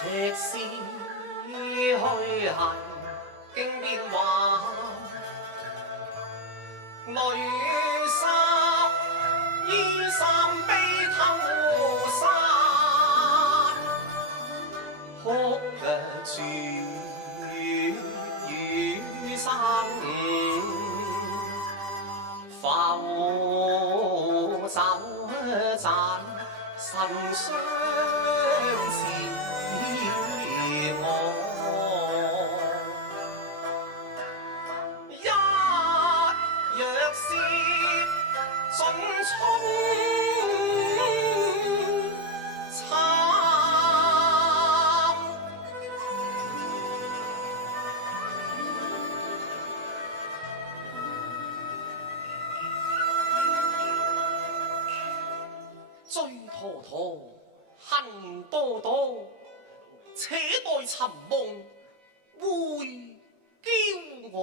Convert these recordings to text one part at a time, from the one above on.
赤絲虛行經變幻，淚濕衣衫悲偷山，哭着住雨生，浮酒盞神相似。盡春參，追陀陀恨多多，且待尋夢會嬌我。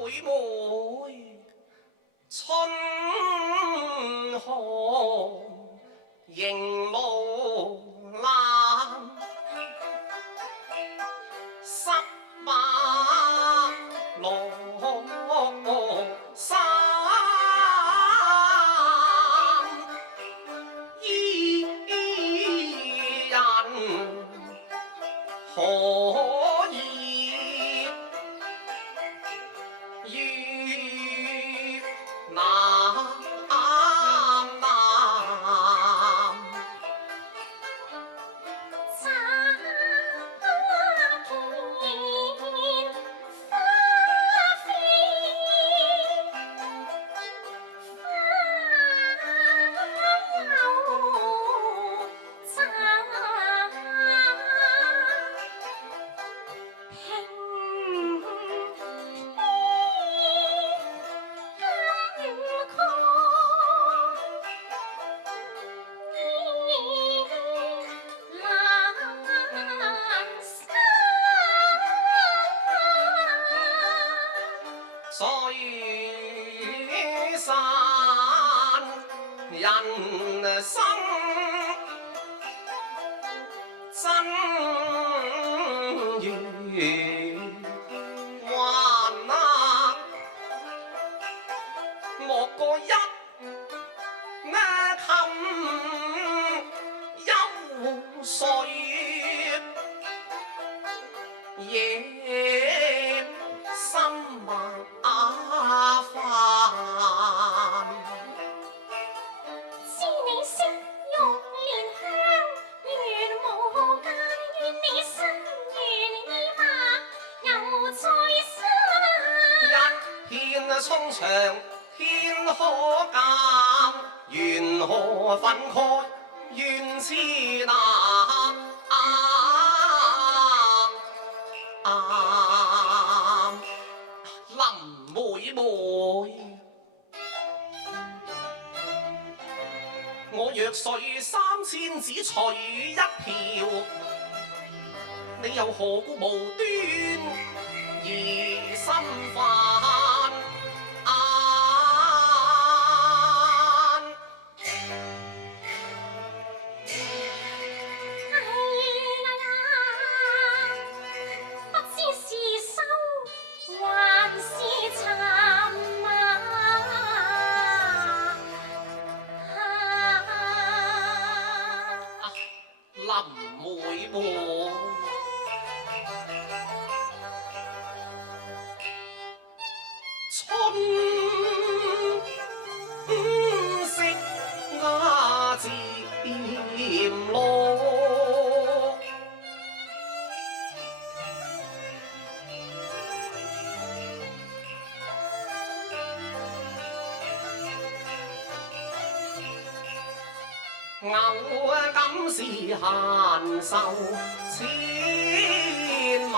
妹妹春寒迎無冷，十八羅衫，伊人可以於南所以散人生真如幻啊，莫過一襟幽水夜深麻煩，知你識玉蓮香，願無間，願你心願意嗎？又再生一片葱牆天可鑑，緣何分開？願似那林妹妹，我若水3000只取一瓢，你又何故無端疑心煩？林妹妹，春色漸落，偶感是閒愁千萬。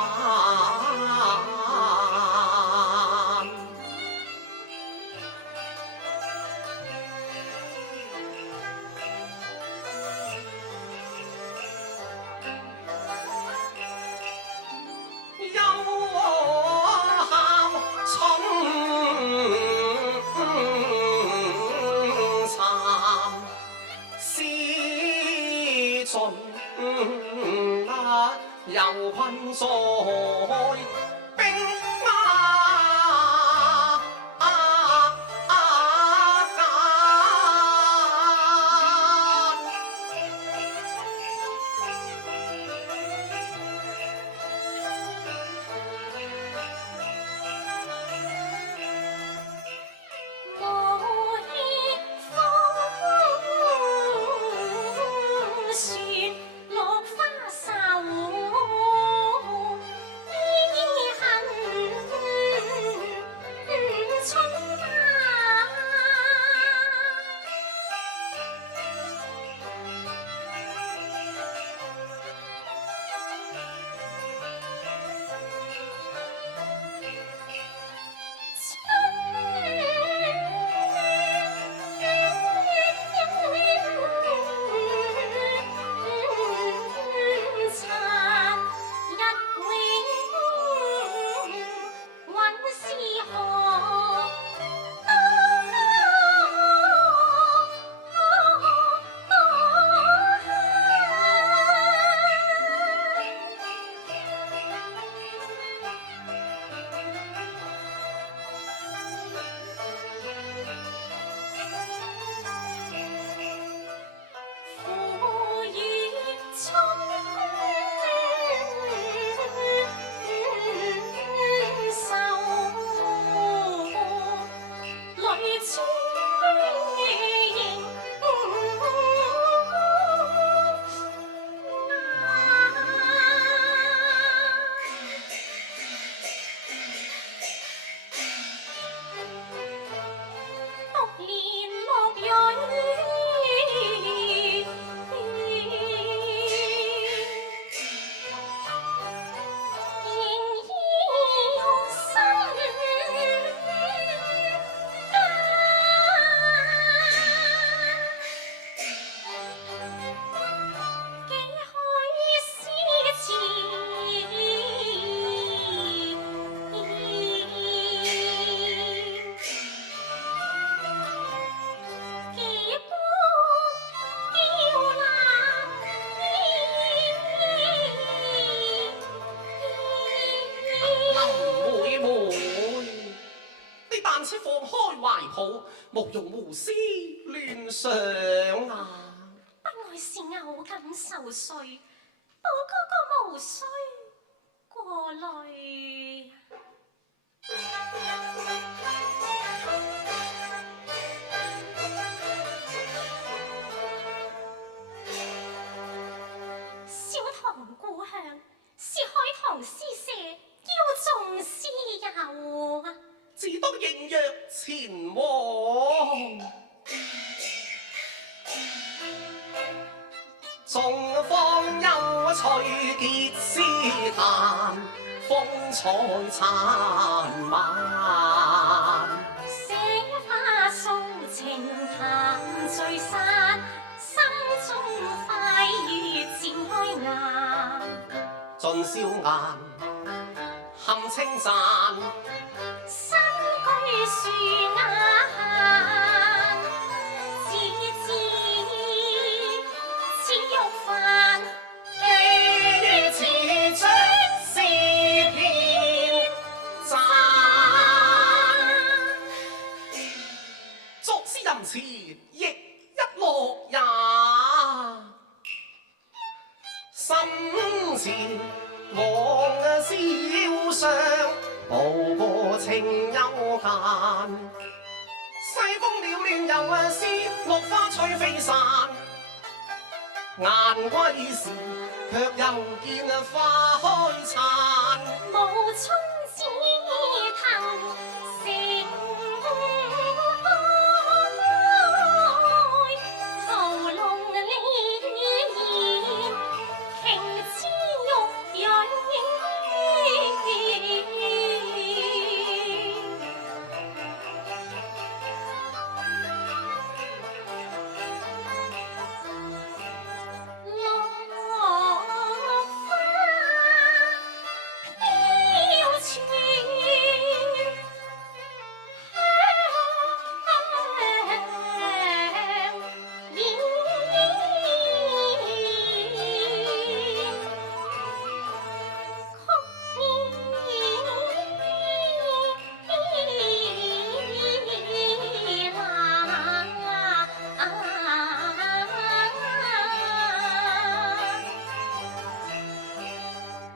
幽哮春殘，思盡又困在冰無用無思亂想啊！不外是偶感受碎，寶哥哥無需過慮。小堂故鄉是開堂詩社，叫眾師友啊！自當應約前往。縱芳幽翠結絲檀，風采燦漫。寫花訴情談聚散，心中快意展開眼。盡笑顏含稱讚，新居樹眼，自知似玉幡，既似將詩篇讚。作詩吟詞亦一樂也，心前往蕭上，步過清幽間。西風撩亂又絲，落花吹飛散。眼歸時，卻又見花開燦。無衷只騰城開，屠龍理兒，瓊枝玉蕊。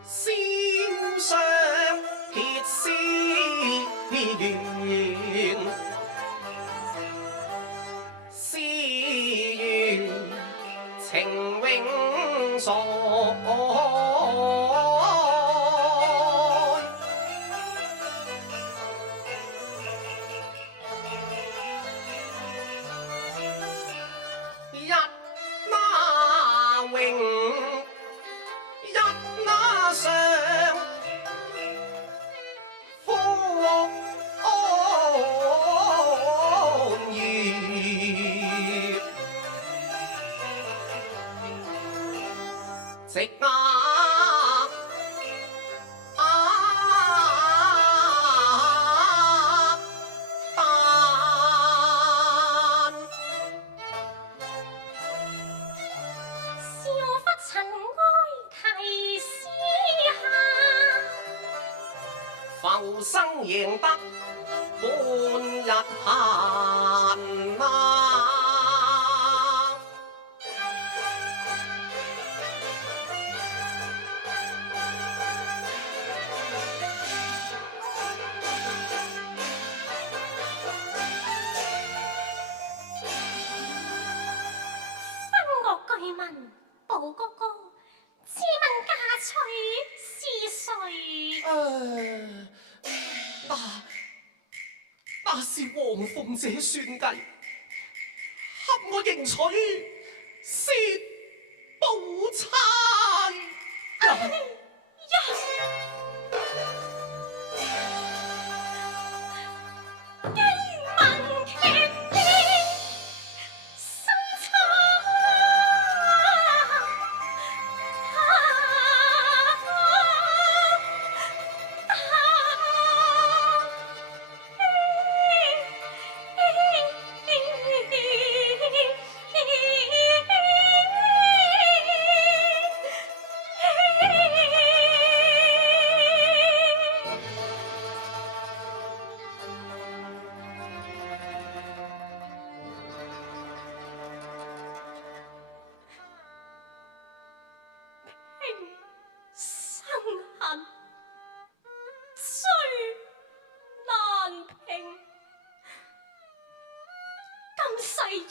簫上結絲緣，詩緣情永在。一那榮，一那上，福安愉。直押浮生贏得半日閒啊！分樂據聞，寶哥哥，自問嫁娶是誰？那是黃鳳姐算計，恰我迎娶薛寶釵。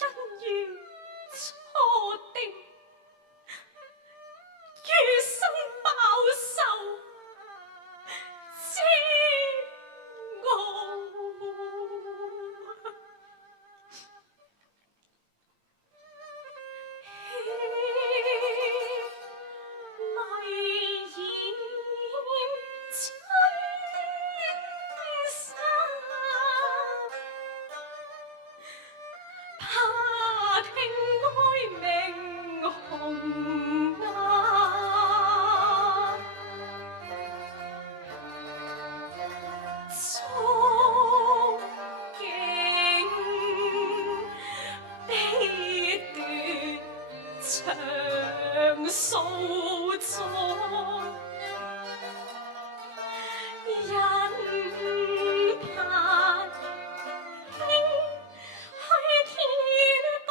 恩怨錯定，餘生飽受煎熬。長數載，人盼卿去天道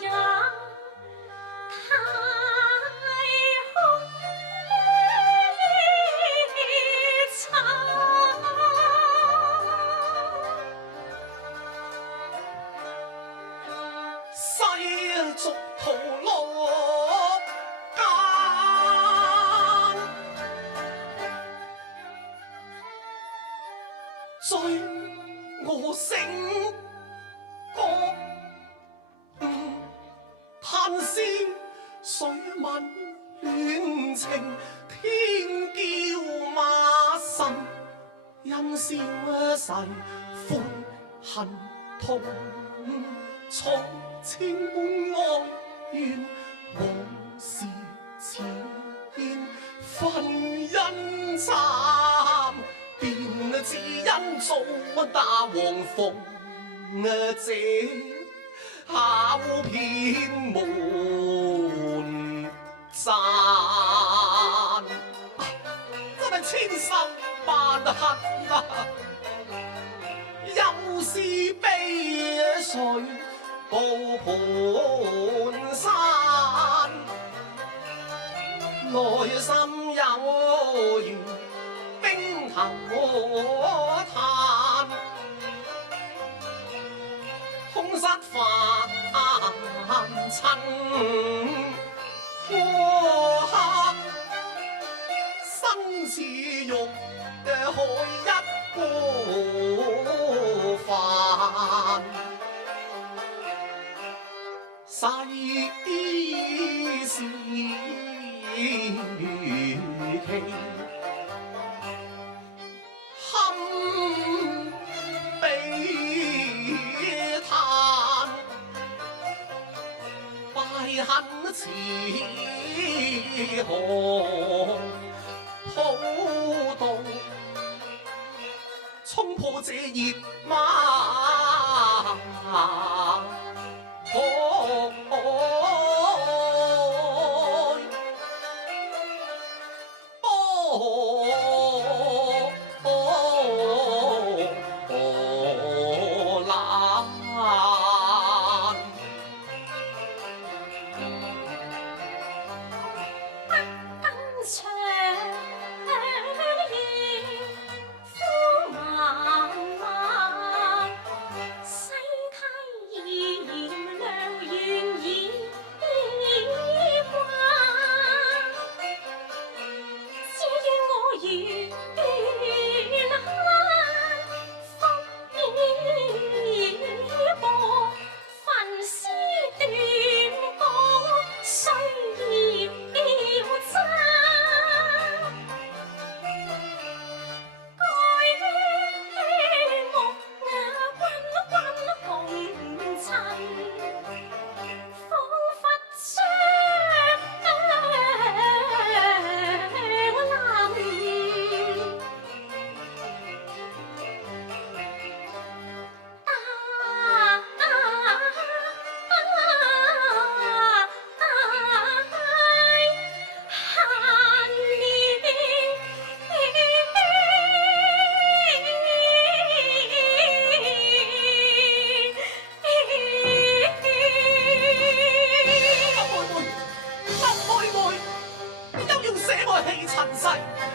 也太空世俗徒樂間，在我聲覺悟，嘆思水文戀情，天驕馬神，因消逝歡恨痛。從前滿愛怨，往事似煙，婚姻慘，便只因做大黃鳳姐，巧騙門賺，真係千辛萬恨啊！又是悲緒報盤山，內心有緣冰頭嘆，空失凡塵過客，身似玉海一個飯。世事奇，堪悲嘆，敗恨似河鋪道，衝破這熱馬。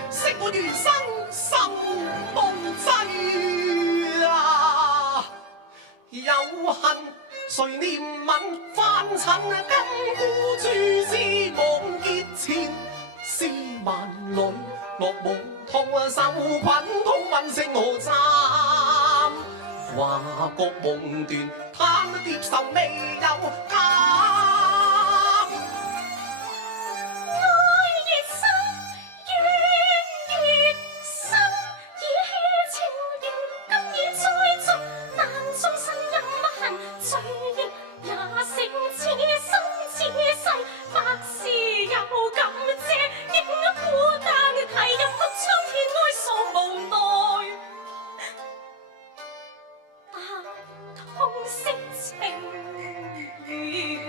食我餘生心無際啊！有恨誰念問凡塵金箍珠絲網結纏，絲萬縷落無痛受困痛問聲何暫？話覺夢斷貪蝶愁未有間。罪孽也勝此生此世。空惜情緣還。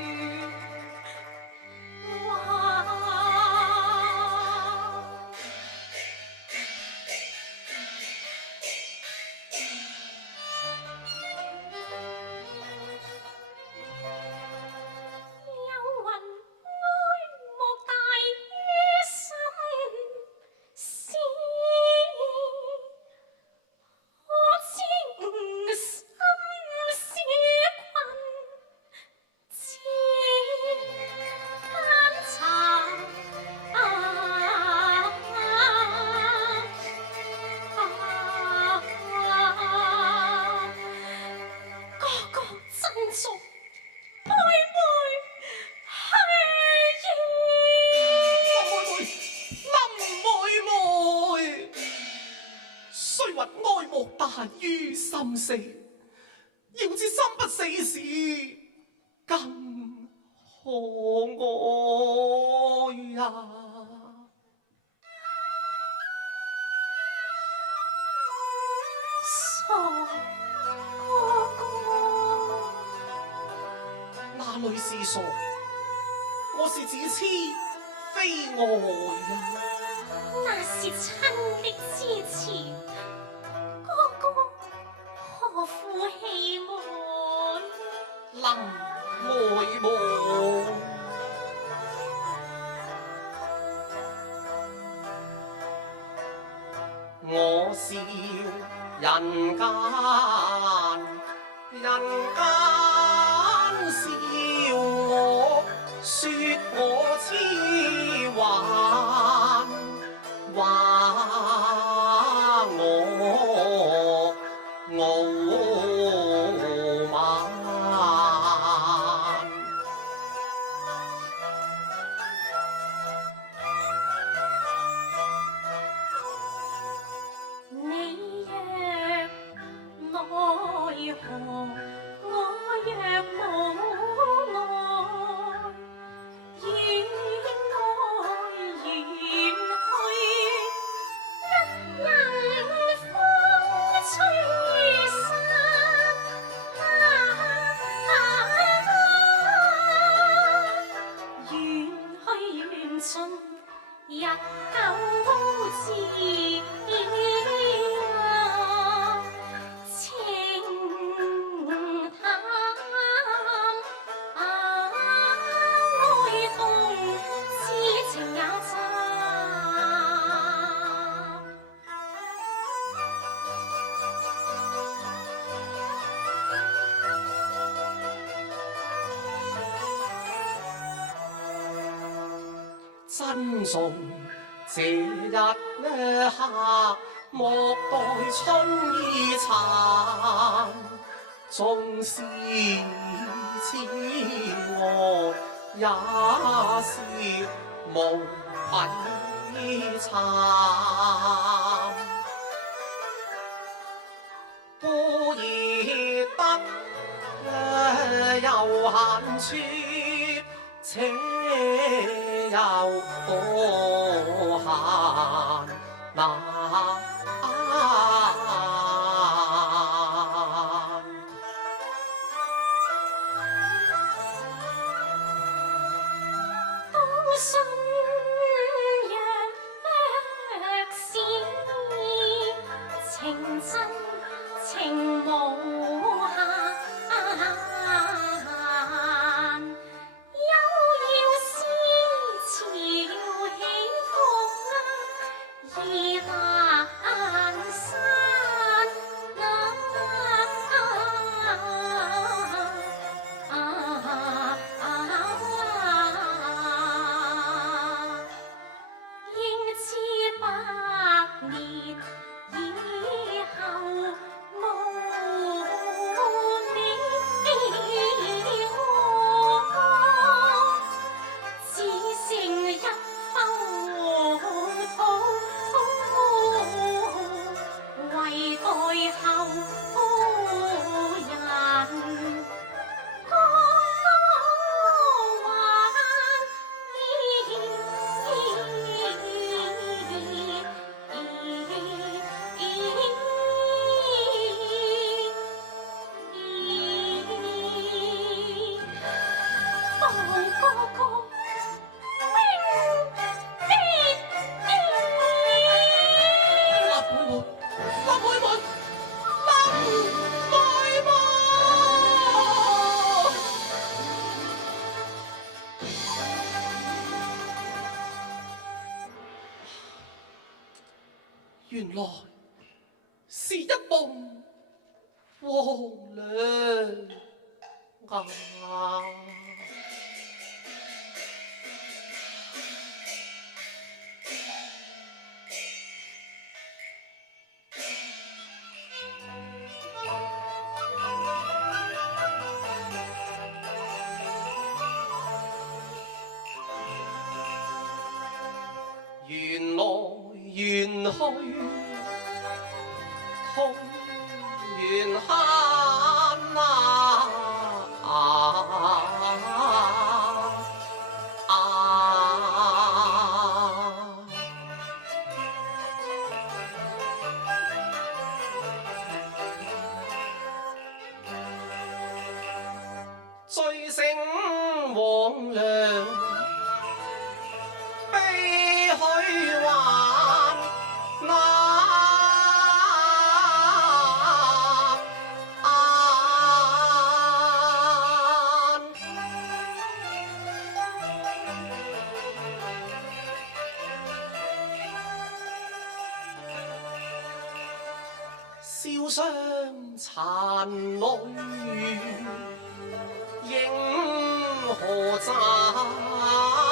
愛莫大於心死，要知心不死時更可愛呀！傻哥哥，哪裏是傻？我是指痴非愛呀！那是親的支持。何負氣愛？能愛慕，我笑人間，人間笑我，說我痴幻，話我傲慢。你若奈何，我若無愛，願愛願去，任風吹散。緣去緣盡，日久至。珍重這日下，莫待春意殘。縱是痴愛，也是無比慘。故而得悠閒處，且又可閒難。當信若是情真情無限，休要思潮起伏，而難。來是一夢，黃粱啊！緣來緣去，空緣恨醉醒黃粱，悲許還笑雙殘淚，影何賺？